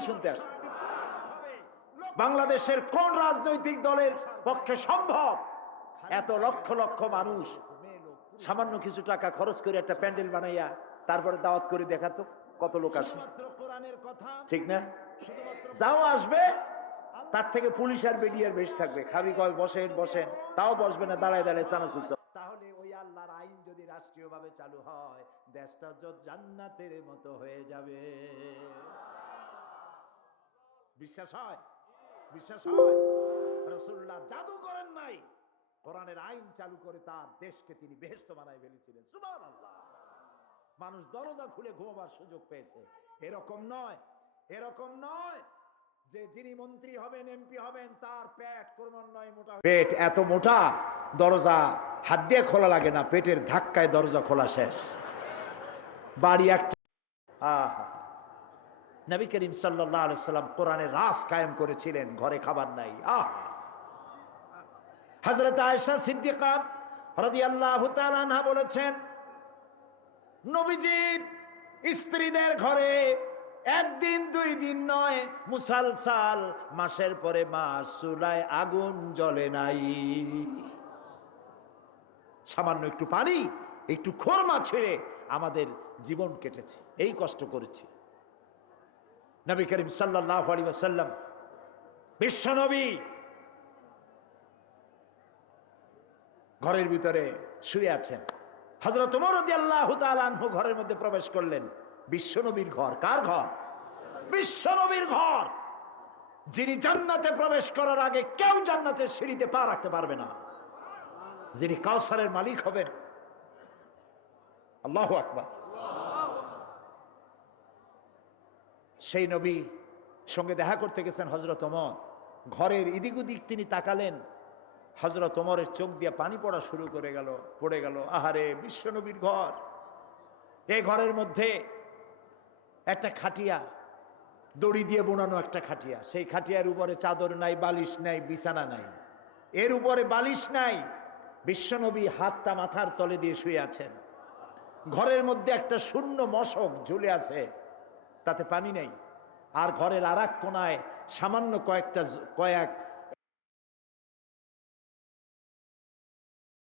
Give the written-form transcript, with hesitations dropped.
কি শুনতে আসছে? বাংলাদেশের কোন রাজনৈতিক দলের পক্ষে সম্ভব এত লক্ষ লক্ষ মানুষ সামান্য কিছু টাকা খরচ করে একটা প্যান্ডেল বানাইয়া তারপরে দাওয়াত করে দেখাতো কত লোক আসে? ঠিক না? যাও আসবে, তার থেকে পুলিশ আর বিডিআর বেশি থাকবে। খাবি কয় বসেন বসেন, তাও বসবে না, দাঁড়ায় দাঁড়ায় চানাচুর। তাহলে ওই আল্লাহর আইন যদি রাষ্ট্রীয়ভাবে চালু হয়, দেশটা জান্নাতের মতো হয়ে যাবে। বিশ্বাস হয়? বিশ্বাস হয়? রাসূলুল্লাহ জাদু করেন নাই, কোরআনের আইন চালু করে তার দেশকে তিনি বেহেশত বানায় ফেলেছিলেন। সুবহানাল্লাহ। মানুষ দরজা খুলে ঘুমাবার সুযোগ পেয়েছে। এরকম নয়, এরকম নয় যে যিনি মন্ত্রী হবেন, এমপি হবেন, তার পেট ক্রমান্বয়ে মোটা। পেট এত মোটা, দরজা হাত দিয়ে খোলা লাগে না, পেটের ধাক্কায় দরজা খোলা শেষ। বাড়ি একটা। নবী করিম সাল্লাল্লাহু আলাইহি সাল্লাম কোরআনের রাজ কায়েম করেছিলেন, ঘরে খাবার নাই। হযরত আয়েশা সিদ্দিকা রাদিয়াল্লাহু তাআলা আনহা বলেছেন, নবীজির স্ত্রীদের ঘরে একদিন দুই দিন নয়, মুসালসাল মাসের পরে মাস চুলায় আগুন জ্বলে নাই। সামান্য একটু পানি, একটু খোরমা ছেড়ে আমাদের জীবন কেটেছে, এই কষ্ট করেছি। নবী করিম সাল্লাল্লাহু আলাইহি ওয়াসাল্লাম বিশ্ব নবী ঘরের ভিতরে শুয়ে আছেন। হযরত ওমর রাদিয়াল্লাহু তাআলা আনহু ঘরের মধ্যে প্রবেশ করলেন। বিশ্ব নবীর ঘর। কার ঘর? বিশ্ব নবীর ঘর। যিনি জান্নাতে প্রবেশ করার আগে কেউ জান্নাতের সিঁড়িতে পা রাখতে পারবে না, যিনি কাউসারের মালিক হবেন। আল্লাহু আকবার। সেই নবী সঙ্গে দেখা করতে গেছেন হযরত ওমর। ঘরের এদিক ওদিক তিনি তাকালেন, হযরত ওমরের চোখ দিয়ে পানি পড়া শুরু পড়ে গেল। আহারে, বিশ্ব নবীর ঘর। এই ঘরের মধ্যে একটা খাটিয়া, দড়ি দিয়ে বোনানো একটা খাটিয়া। সেই খাটিয়ার উপরে চাদর নাই, বালিশ নাই, বিছানা নাই, এর উপরে বালিশ নাই। বিশ্বনবী হাতটা মাথার তলে দিয়ে শুয়ে আছেন। ঘরের মধ্যে একটা শূন্য মশক ঝুলে আছে, তাতে পানি নেই। আর ঘরের আর এক কোনায় সামান্য কয়েক